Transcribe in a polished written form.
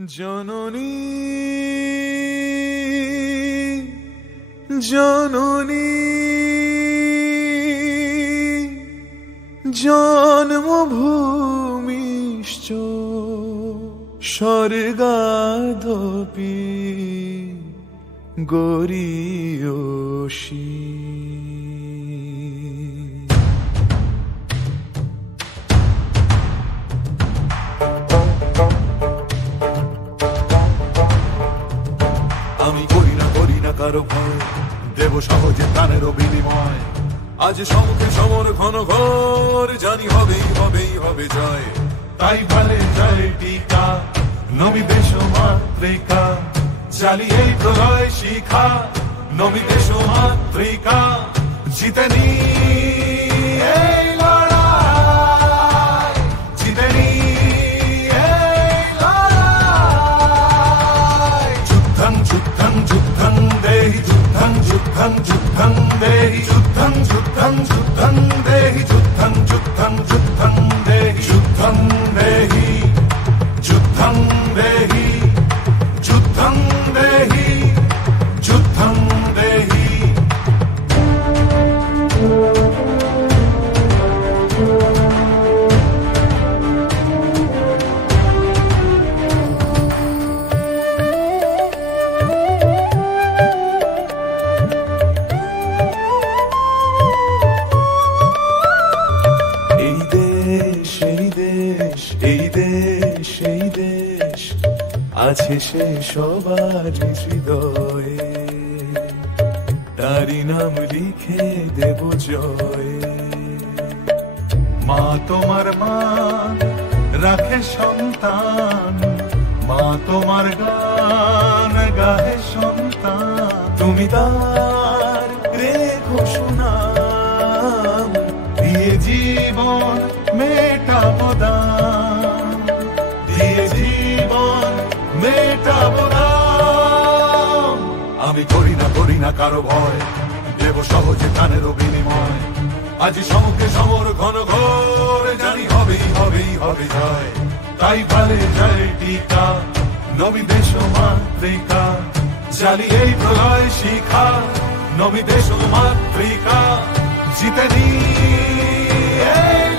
জননী জননী জন্মভূমিশ্চ স্বর্গাদপি গরীয়সী। আমি করি না কারো ভয়, দেব সহজে প্রাণেরও বিনিময়। আজ সম্মুখে সমর ঘন ঘোর, জানি হবেই হবেই হবে জয়। তাই ভালে জয় টিকা নমি দেশ মাতৃকা, চালিয়ে প্রলয় শিখা নমি দেশ মাতৃকা। জিতেনি এই লড়াই, জিতেনি এই লড়াই। যুদ্ধং যুদ্ধং যুদ্ধং দেহি, যুদ্ধং যুদ্ধং যুদ্ধং দেহি, যুদ্ধং যুদ্ধং যুদ্ধং দেহি, যুদ্ধং যুদ্ধং যুদ্ধং দেহি, যুদ্ধং দেহি, যুদ্ধং দেহি, যুদ্ধং দেহি, যুদ্ধং দেহি। এই দেশ এই দেশ এই দেশ এই দেশ আছে সে সবার হৃদয়ে, তারি নাম লিখে দেব জয়। মা তোমার মা রাখে সন্তান, মা তোমার গান গাহে সন্তান। তুমি তার রেখো সুনাম, দিয়ে জীবন মেটাবো দাম, দিয়ে জীবন মেটাবো দাম। আমি করি না কারো ভয়, দেব সহজে প্রাণেরও বিনিময়। আজ সমুখে সমর ঘন ঘোর, জানি হবেই হবেই হবে জয়। তাই ভালে জয় টিকা নবী দেশ মাতৃকা, চালিয়ে প্রলয় শিখা নবী দেশ মাতৃকা। জিতেনি এই